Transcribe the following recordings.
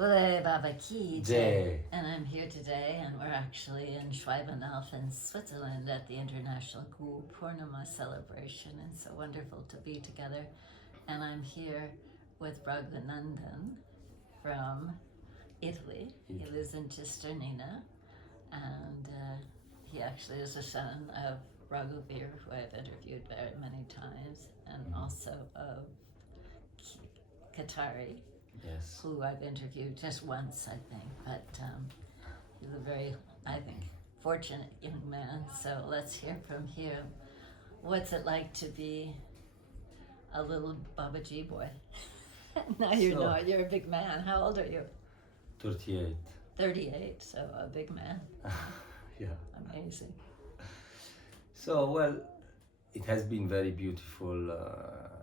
Bole Baba Ki Jay. And I'm here today, and we're actually in Schweibenalp in Switzerland at the International Purnima celebration. And so wonderful to be together. And I'm here with Raghunandan from Italy. He lives in Cisternina, and he actually is a son of Raghuvir, who I've interviewed very many times, and also of Katari, Yes. who I've interviewed just once, I think, but he's a very, I think, fortunate young man. So let's hear from him. What's it like to be a little Babaji boy? Now you know it. You're a big man. How old are you? 38. 38, so a big man. Yeah. Amazing. So, well, it has been very beautiful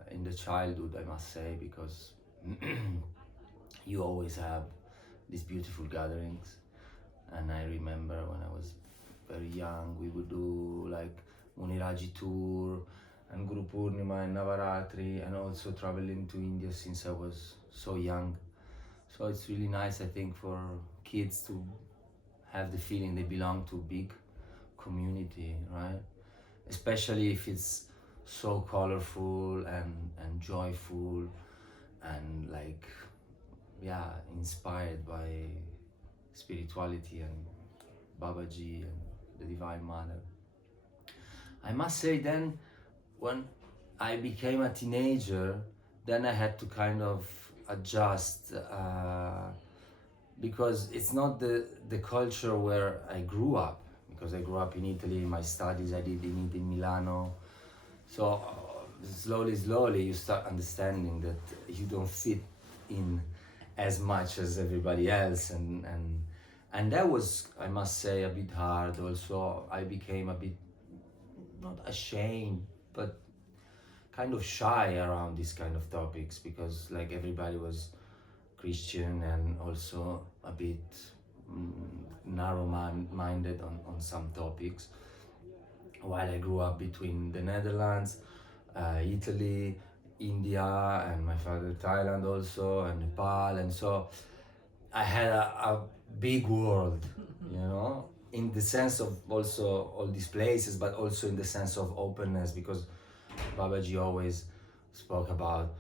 in the childhood, I must say, because you always have these beautiful gatherings. And I remember when I was very young, we would do like Muniraji tour and Guru Purnima and Navaratri, and also traveling to India since I was so young. So it's really nice, I think, for kids to have the feeling they belong to a big community, right? Especially if it's so colorful and joyful and like, yeah, inspired by spirituality and Babaji and the Divine Mother. I must say then, when I became a teenager, then I had to kind of adjust because it's not the culture where I grew up. Because I grew up in Italy, my studies I did in Milano. So slowly you start understanding that you don't fit in as much as everybody else, and that was, I must say, a bit hard. Also, I became a bit, not ashamed, but kind of shy around these kind of topics, because like everybody was Christian and also a bit narrow-minded on some topics. While I grew up between the Netherlands, Italy, India, and my father Thailand also, and Nepal, and so I had a big world, you know, in the sense of also all these places, but also in the sense of openness, because Babaji always spoke about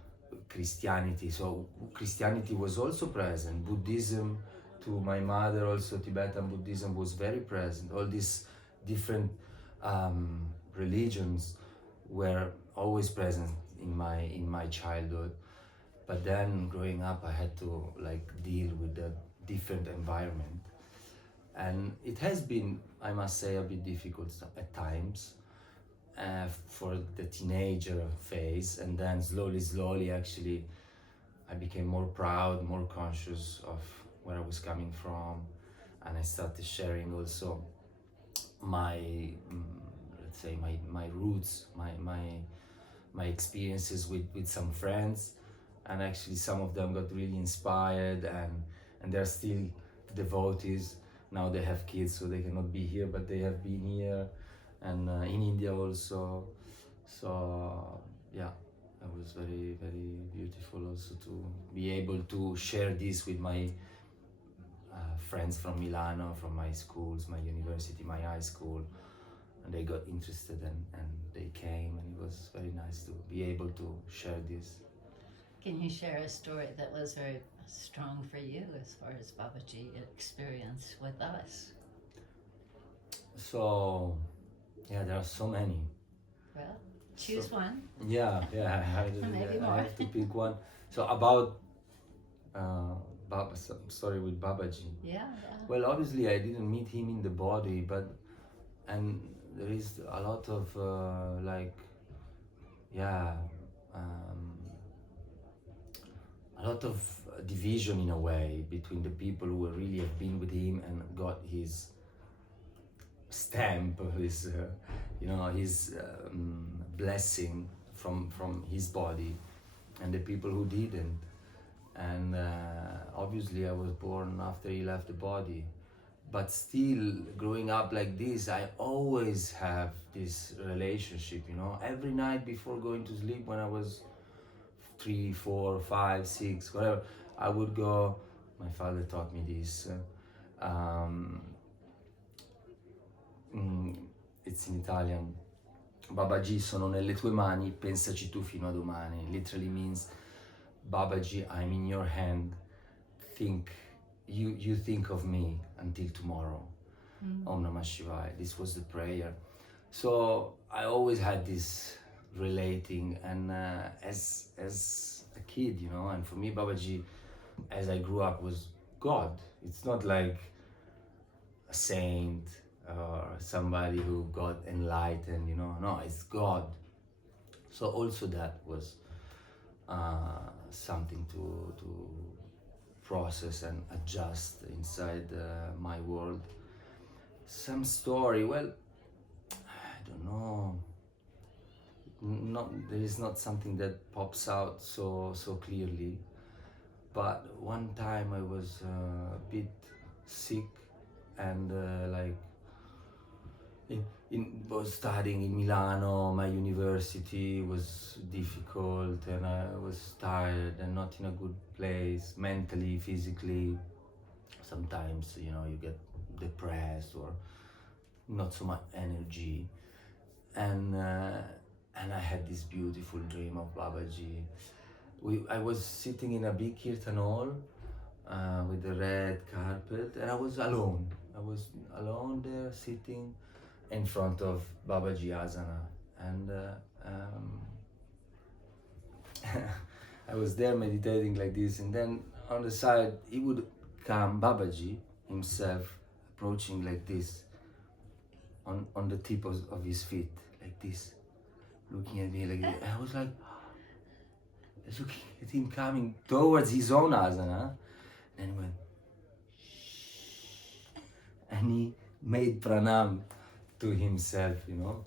Christianity. So Christianity was also present. Buddhism, to my mother, also Tibetan Buddhism was very present. All these different religions were always present in my childhood. But then growing up, I had to like deal with the different environment, and it has been, I must say, a bit difficult at times for the teenager phase, and then slowly, actually, I became more proud, more conscious of where I was coming from, and I started sharing also my, let's say, my roots, my experiences with some friends, and actually some of them got really inspired, and they're still devotees. Now they have kids, so they cannot be here, but they have been here, and in India also. So yeah, it was very beautiful also to be able to share this with my friends from Milano, from my schools, my university, my high school, and they got interested, and they came, and it was very nice to be able to share this. Can you share a story that was very strong for you as far as Babaji experience with us? So yeah, there are so many. Well, choose one. Yeah, Maybe I more. have to pick one. So about story with Babaji. Yeah. Well, obviously I didn't meet him in the body, but and there is a lot of like, yeah, a lot of division in a way between the people who really have been with him and got his stamp, his his blessing from his body, and the people who didn't. And obviously I was born after he left the body, but still growing up like this, I always have this relationship, every night before going to sleep, when I was 3, 4, 5, 6, whatever, I would go My father taught me this. Um, it's in Italian. Babaji, sono nelle tue mani, pensaci tu fino a domani. Literally means, Babaji, I'm in your hand. Think, you think of me until tomorrow. Om Namah Shivaya. This was the prayer. So I always had this relating, and as a kid, you know, and for me, Babaji, as I grew up, was God. It's not like a saint or somebody who got enlightened, you know. No, it's God. So also that was something to process and adjust inside my world. Some story, well, I don't know. There is not something that pops out so clearly. But one time I was a bit sick, and was studying in Milano. My university was difficult, and I was tired and not in a good place, mentally, physically. Sometimes, you know, you get depressed or not so much energy, and I had this beautiful dream of Babaji. I was sitting in a big kirtan hall with a red carpet, and I was alone. I was alone there, sitting in front of Babaji Asana, and I was there meditating like this, and then on the side he would come, Babaji himself, approaching like this, on the tip of his feet, like this, looking at me like this. And I was like, I was looking at him coming towards his own asana, and he went, shh, and he made pranam to himself, you know.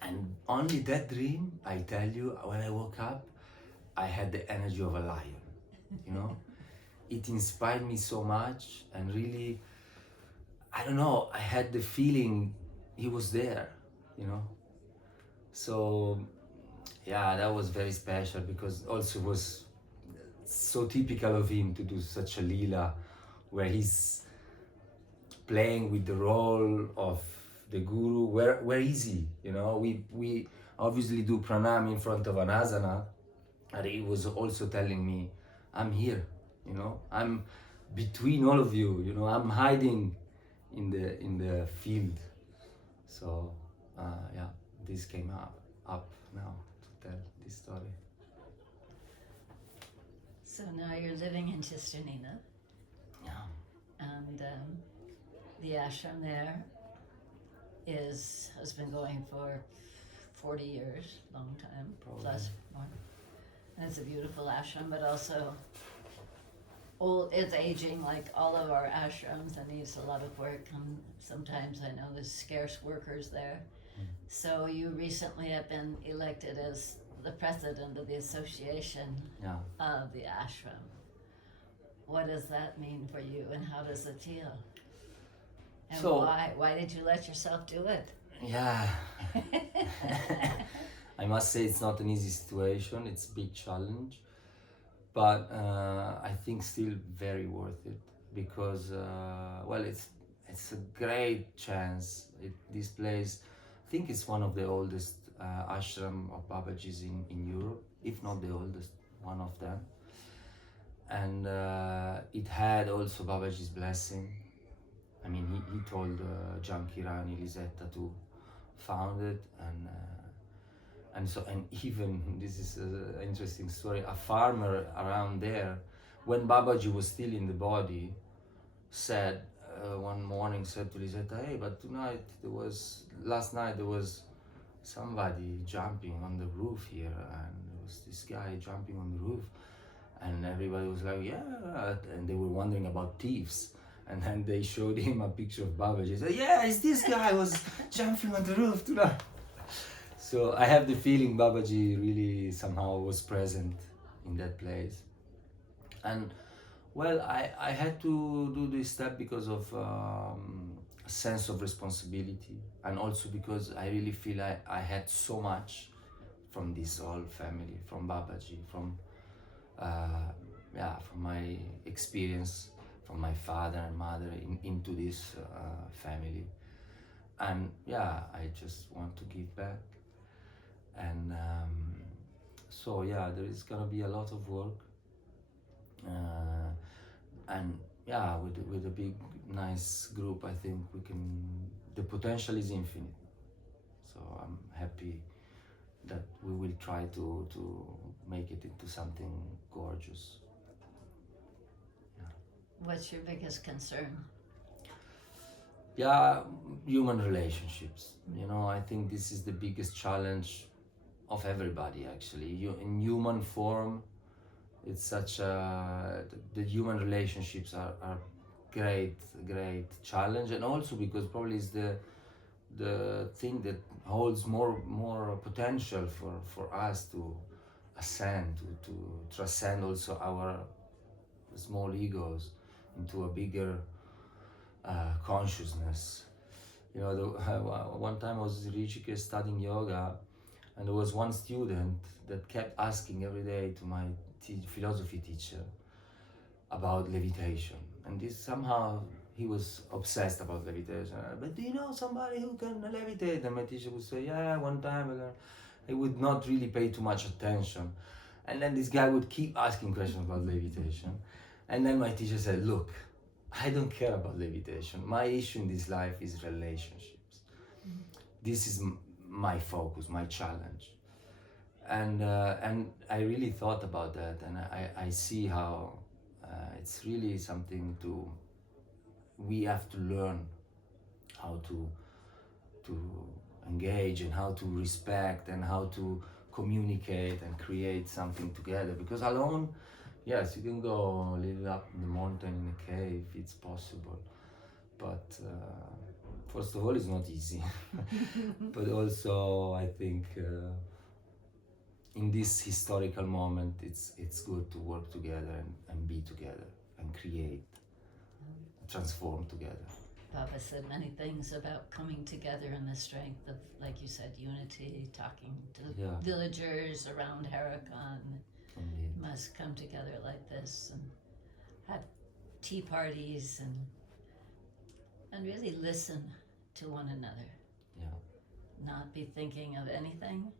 And only that dream, I tell you, when I woke up, I had the energy of a lion, you know. It inspired me so much, and really, I don't know, I had the feeling he was there, you know. So yeah, that was very special, because also was so typical of him to do such a lila, where he's playing with the role of the guru. Where is he? You know, we obviously do pranam in front of an asana, and he was also telling me, I'm here, you know, I'm between all of you, you know, I'm hiding in the field. So yeah, this came up now to tell this story. So now you're living in Chistanina, Yeah. and the ashram there has been going for 40 years, long time, Probably. plus more. And it's a beautiful ashram, but also it's aging like all of our ashrams, and needs a lot of work, and sometimes I know there's scarce workers there. So you recently have been elected as the president of the association Yeah. of the ashram. What does that mean for you, and how does it feel? And So- why did you let yourself do it? Yeah. I must say it's not an easy situation. It's a big challenge, but I think still very worth it, because well, it's a great chance. This place, I think it's one of the oldest ashram of Babaji's in Europe, if not the oldest, one of them. And it had also Babaji's blessing. I mean, he told Janki Rani Lisetta to found it, and even this is an interesting story. A farmer around there, when Babaji was still in the body, said one morning, said to Lisetta, "Hey, but last night there was somebody jumping on the roof here, and there was this guy jumping on the roof." And everybody was like, "Yeah," and they were wondering about thieves. And then they showed him a picture of Babaji. He said, "Yeah, it's this guy was jumping on the roof tonight." So I have the feeling Babaji really somehow was present in that place. And well, I had to do this step because of a sense of responsibility, and also because I really feel I had so much from this whole family, from Babaji, from yeah, from my experience, from my father and mother into this family. And yeah, I just want to give back. And so yeah, there is gonna be a lot of work, uh, and yeah, with a big nice group, I think we can. The potential is infinite. So I'm happy that we will try to make it into something gorgeous. What's your biggest concern? Yeah, human relationships. You know, I think this is the biggest challenge of everybody actually. You, in human form, it's such a the human relationships are great challenge, and also because probably it's the thing that holds more potential for us to ascend to transcend also our small egos into a bigger consciousness. You know, one time I was in Rishikesh studying yoga, and there was one student that kept asking every day to my philosophy teacher about levitation, and this somehow he was obsessed about levitation. But do you know somebody who can levitate? And my teacher would say, yeah, one time. And he would not really pay too much attention, and then this guy would keep asking questions about levitation, and then my teacher said, look, I don't care about levitation. My issue in this life is relationships. This is my focus, my challenge. And I really thought about that, and I see how it's really something to we have to learn how to engage and how to respect and how to communicate and create something together, because alone, yes, you can go live up in the mountain in a cave, it's possible, but first of all it's not easy. But also I think in this historical moment it's good to work together and be together and create, transform together. Baba said many things about coming together and the strength of, like you said, unity, talking to Yeah. villagers around Harakan. Indeed. Must come together like this and have tea parties and really listen to one another. Yeah. Not be thinking of anything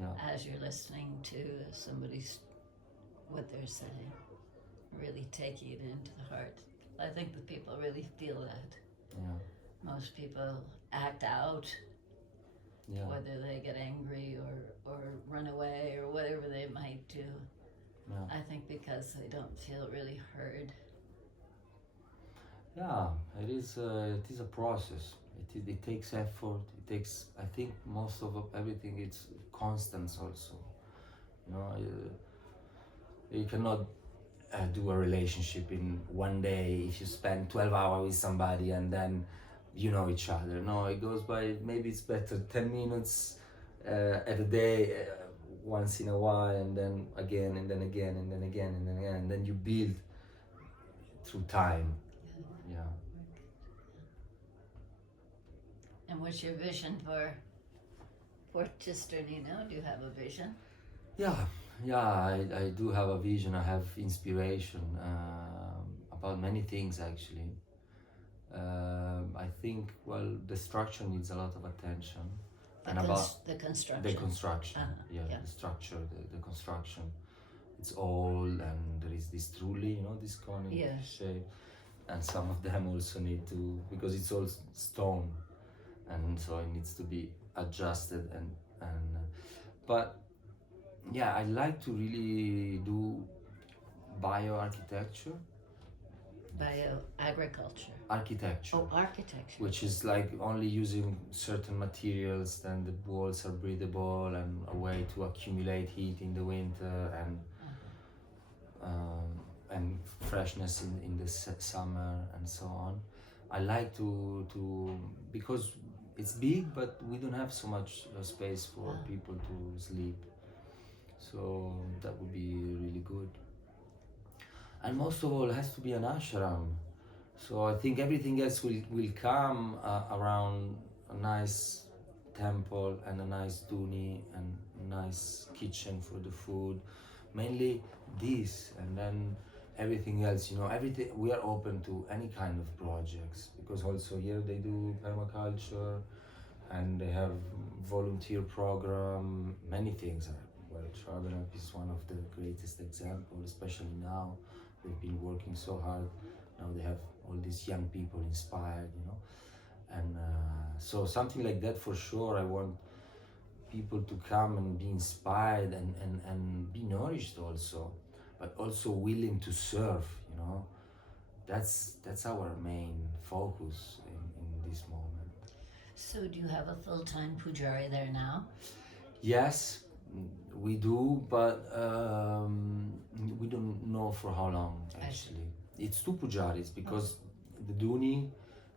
Yeah. as you're listening to somebody's what they're saying. Really taking it into the heart. I think the people really feel that. Yeah. Most people act out, Yeah. whether they get angry or run away or whatever they might do. Yeah. I think because they don't feel really heard. Yeah, it is a process. It takes effort. It takes, I think, most of everything. It's constants also. You know, you cannot do a relationship in one day if you spend 12 hours with somebody and then you know each other. No, it goes by, maybe it's better 10 minutes at a day, once in a while, and then again, and then again, and then again, and then again, and then you build through time. Yeah. And what's your vision for Cisternino? Do you have a vision? Yeah, I do have a vision. I have inspiration about many things actually. I think, well, the structure needs a lot of attention, and about The construction. the construction. Uh-huh, yeah. The structure, the construction. It's old, and there is this truly, you know, this conic Yeah. shape, and some of them also need to, because it's all stone, and so it needs to be adjusted and but yeah, I like to really do bioarchitecture. Bioagriculture. Architecture. Oh, architecture. Which is like only using certain materials, then the walls are breathable and a way to accumulate heat in the winter and freshness in the summer and so on. I like to because it's big, but we don't have so much space for people to sleep. So that would be really good. And most of all, it has to be an ashram. So I think everything else will come around a nice temple and a nice duni and a nice kitchen for the food, mainly this, and then everything else, you know, everything. We are open to any kind of projects, because also here they do permaculture and they have volunteer program, many things are, well, Schweibenalp is one of the greatest examples, especially now. They've been working so hard. Now they have all these young people inspired, you know. And so something like that for sure. I want people to come and be inspired and be nourished also, but also willing to serve, you know. That's our main focus in this moment. So do you have a full-time pujari there now? Yes, we do, but we don't know for how long actually. It's two pujaris, because the Duni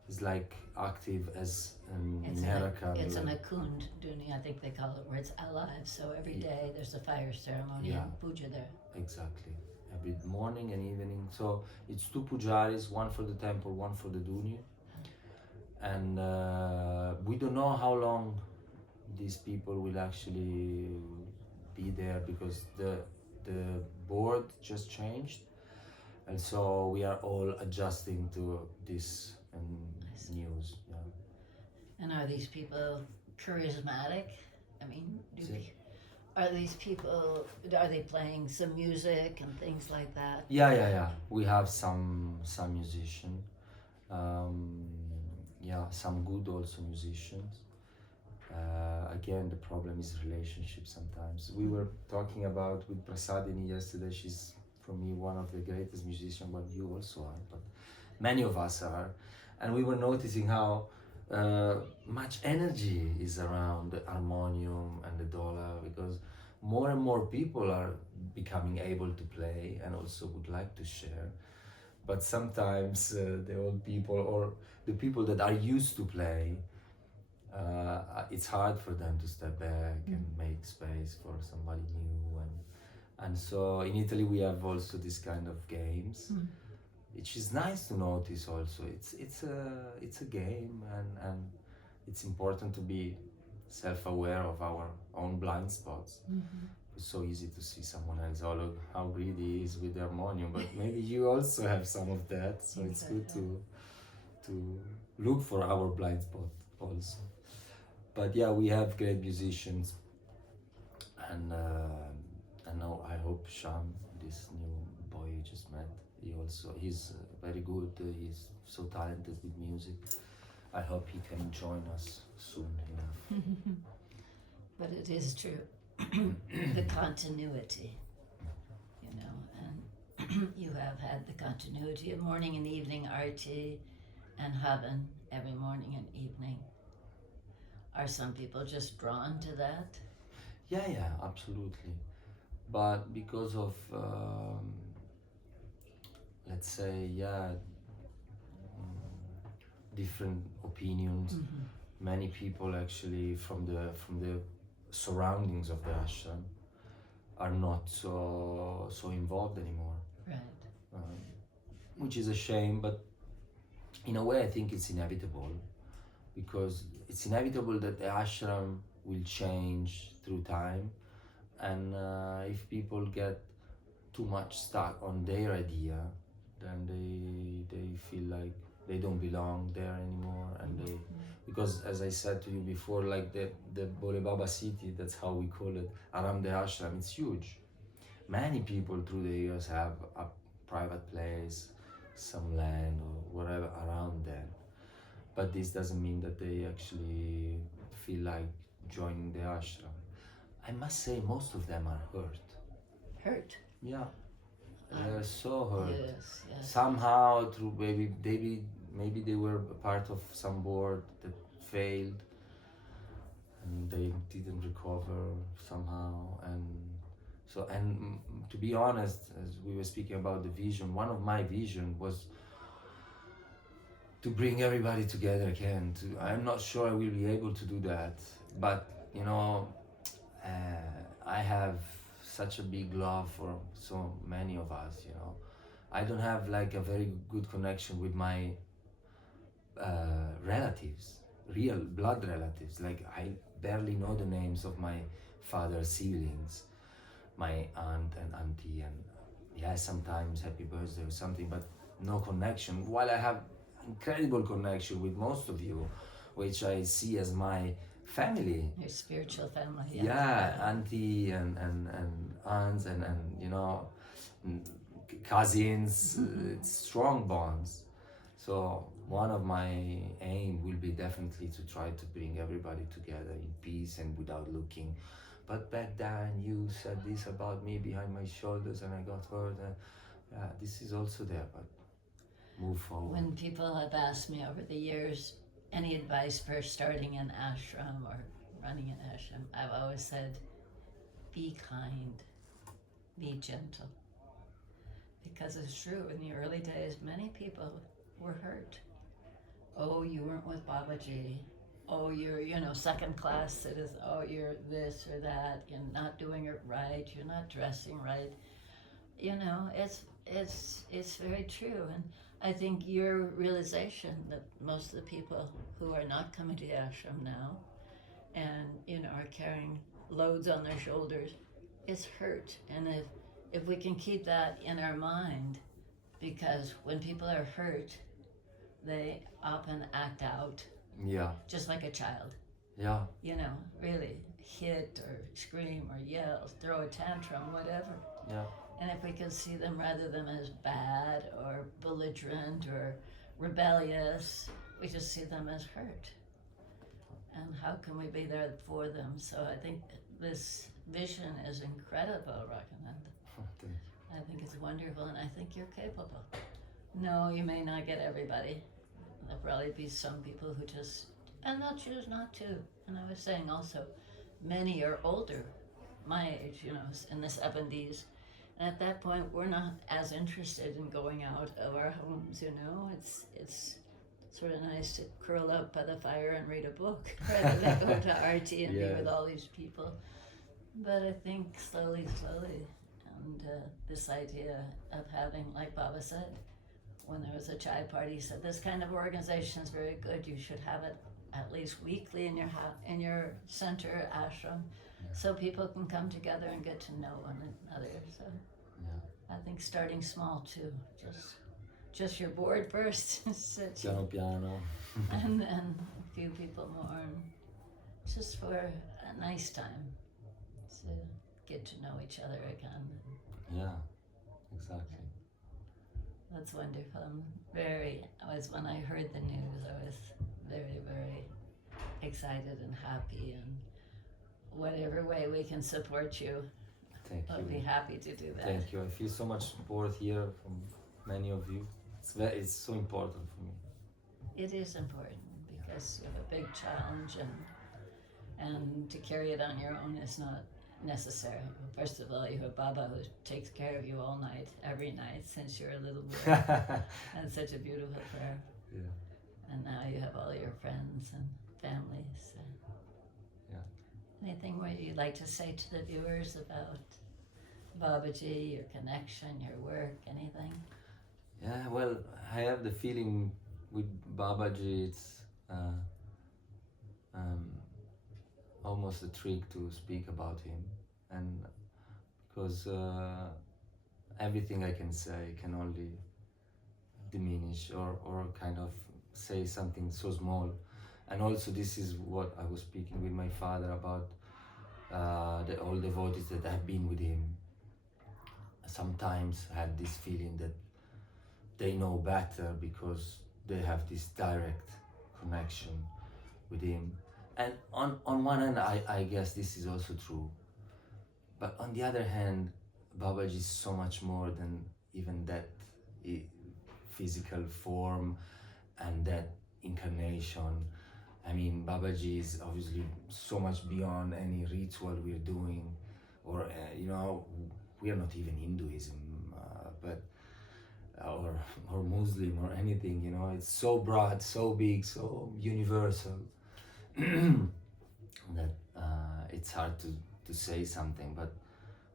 is like active as an It's Herakan. It's an Akund Duni, I think they call it, where it's alive. So every day there's a fire ceremony Yeah. and puja there. Exactly. Every morning and evening. So it's two pujaris, one for the temple, one for the Duni. And we don't know how long these people will actually be there, because the board just changed, and so we are all adjusting to this news. Yeah. And are these people charismatic? I mean, See? are these people, are they playing some music and things like that? Yeah. We have some musician. Yeah, some good also musicians. Again, the problem is relationship sometimes. We were talking about with Prasadini yesterday. She's, for me, one of the greatest musicians, but you also are, but many of us are. And we were noticing how much energy is around the harmonium and the dola, because more and more people are becoming able to play and also would like to share. But sometimes the old people or the people that are used to play, it's hard for them to step back and make space for somebody new, and so in Italy we have also this kind of games, which is nice to notice also. It's a game, and it's important to be self-aware of our own blind spots. It's so easy to see someone else, oh look how greedy he is with the harmonium, but maybe you also have some of that, so it's good to look for our blind spot also. But yeah, we have great musicians, and now I hope Sham, this new boy you just met, he's very good. He's so talented with music. I hope he can join us soon enough. But it is true, the continuity, you know, and you have had the continuity of morning and evening arti and havan every morning and evening. Are some people just drawn to that? Yeah, absolutely. But because of, let's say, different opinions, many people actually from the surroundings of the ashram are not so involved anymore. Right. Which is a shame, but in a way I think it's inevitable, because it's inevitable that the ashram will change through time, and if people get too much stuck on their idea, then they feel like they don't belong there anymore, and because as I said to you before, like the Bole Baba city, that's how we call it, around the ashram, it's huge. Many people through the years have a private place, some land or whatever around them, but this doesn't mean that they actually feel like joining the ashram. I must say most of them are hurt. Hurt? Yeah, they're so hurt. Yes. Somehow through maybe they were a part of some board that failed and they didn't recover somehow, and so, and to be honest, as we were speaking about the vision, one of my vision was to bring everybody together again. I'm not sure I will be able to do that, but you know, I have such a big love for so many of us, you know. I don't have like a very good connection with my relatives, real blood relatives. Like I barely know the names of my father's siblings, my aunt and auntie, and yeah, sometimes happy birthday or something, but no connection. While I have incredible connection with most of you, which I see as my family. Your spiritual family. Yeah, auntie and aunts and you know, mm, cousins, it's strong bonds. So one of my aim will be definitely to try to bring everybody together in peace and without looking. But back then you said this about me behind my shoulders and I got hurt. Yeah, this is also there, but move forward. When people have asked me over the years any advice for starting an ashram or running an ashram, I've always said, be kind, be gentle. Because it's true, in the early days, many people were hurt. Oh, you weren't with Babaji. Oh, you're, second class citizen. Oh, you're this or that. You're not doing it right. You're not dressing right. It's very true. And I think your realization that most of the people who are not coming to the ashram now and, are carrying loads on their shoulders is hurt. And if we can keep that in our mind, because when people are hurt, they often act out. Yeah. Just like a child. Yeah. Really hit or scream or yell, throw a tantrum, whatever. Yeah. And if we can see them rather than as bad or belligerent or rebellious, we just see them as hurt. And how can we be there for them? So I think this vision is incredible, Raghunandan. I think it's wonderful, and I think you're capable. No, you may not get everybody. There'll probably be some people who just, and they'll choose not to. And I was saying also, many are older, my age, in the 70s. And at that point, we're not as interested in going out of our homes, It's sort of nice to curl up by the fire and read a book rather than go to RT and be with all these people. But I think slowly, and this idea of having, like Baba said, when there was a chai party, he said, this kind of organization is very good. You should have it at least weekly in your center ashram, so people can come together and get to know one another. So I think starting small too, just your board first, Piano piano. and then a few people more, and just for a nice time to get to know each other again. Yeah, exactly. That's wonderful. When I heard the news, I was very, very excited and happy, and whatever way we can support you, I'll be happy to do that. Thank you. I feel so much support here from many of you. It's so important for me. It is important because you have a big challenge, and to carry it on your own is not necessary. First of all, you have Baba who takes care of you all night, every night since you're a little boy. And such a beautiful prayer. Yeah. And now you have all your friends and families. Yeah. Anything more you'd like to say to the viewers about Babaji, your connection, your work, anything? Yeah, well, I have the feeling with Babaji, it's almost a trick to speak about him, and because everything I can say can only diminish or kind of say something so small. And also this is what I was speaking with my father about, all devotees that have been with him. Sometimes had this feeling that they know better because they have this direct connection with him. And on one hand, I guess this is also true. But on the other hand, Babaji is so much more than even that physical form and that incarnation. I mean, Babaji is obviously so much beyond any ritual we're doing, or we are not even Hinduism, or Muslim or anything. It's so broad, so big, so universal that it's hard to say something.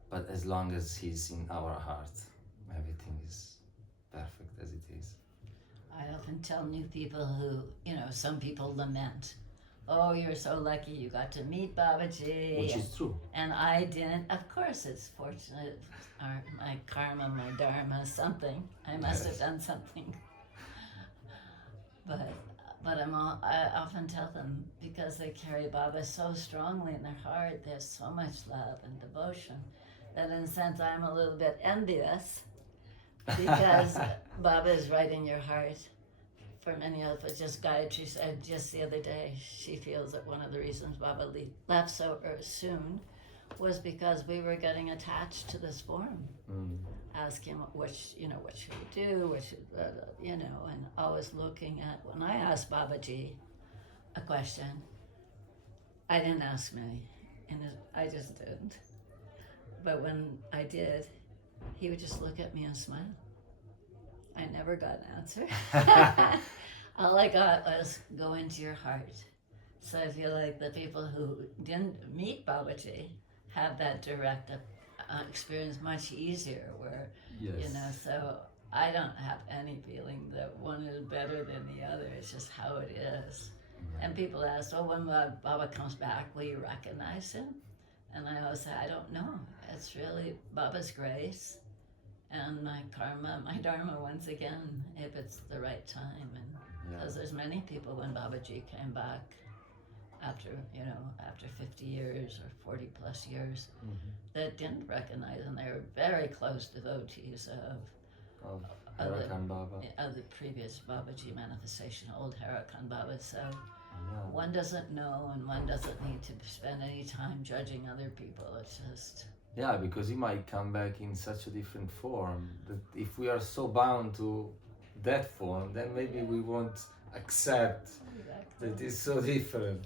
But as long as he's in our hearts, everything is perfect as it is. I often tell new people who, some people lament, oh, you're so lucky you got to meet Babaji. Which is true. And I didn't. Of course, it's fortunate. My karma, my dharma, something. I must have done something. But I often tell them, because they carry Baba so strongly in their heart, there's so much love and devotion, that in a sense I'm a little bit envious, because Baba is right in your heart. For many of us, just Gayatri said just the other day, she feels that one of the reasons Baba left so soon was because we were getting attached to this form, asking what should we do, and always looking at. When I asked Babaji a question, I didn't ask many, and I just didn't. But when I did, he would just look at me and smile. I never got an answer. All I got was, go into your heart. So I feel like the people who didn't meet Babaji have that direct experience much easier, where, so I don't have any feeling that one is better than the other. It's just how it is. And people ask, oh, when Baba comes back, will you recognize him? And I always say, I don't know. It's really Baba's grace and my karma, my dharma, once again, if it's the right time. And because there's many people, when Babaji came back after 50 years or 40 plus years, that didn't recognize, and they were very close devotees of the previous Babaji manifestation, old Harakan Baba. So one doesn't know, and one doesn't need to spend any time judging other people. It's just... Yeah, because he might come back in such a different form that if we are so bound to that form, then maybe we won't accept that it's so different,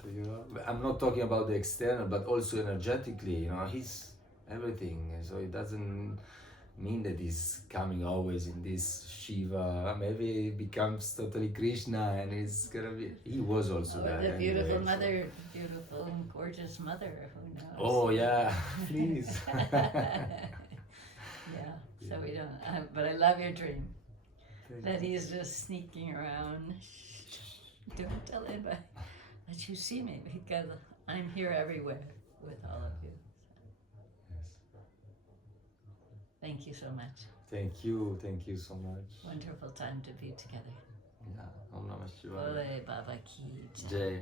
I'm not talking about the external, but also energetically, he's everything. So it doesn't mean that he's coming always in this Shiva. Maybe he becomes totally Krishna, and he was also that. The beautiful anyway, mother, beautiful and gorgeous mother, who knows? Oh yeah, please. So we don't, but I love your dream. That he's just sneaking around. Don't tell anybody that you see me, because I'm here everywhere with all of you. Yes. Thank you so much. Thank you so much. Wonderful time to be together. Yeah, Om Namah Shivaya. Bole Baba Ki Jai. Jai.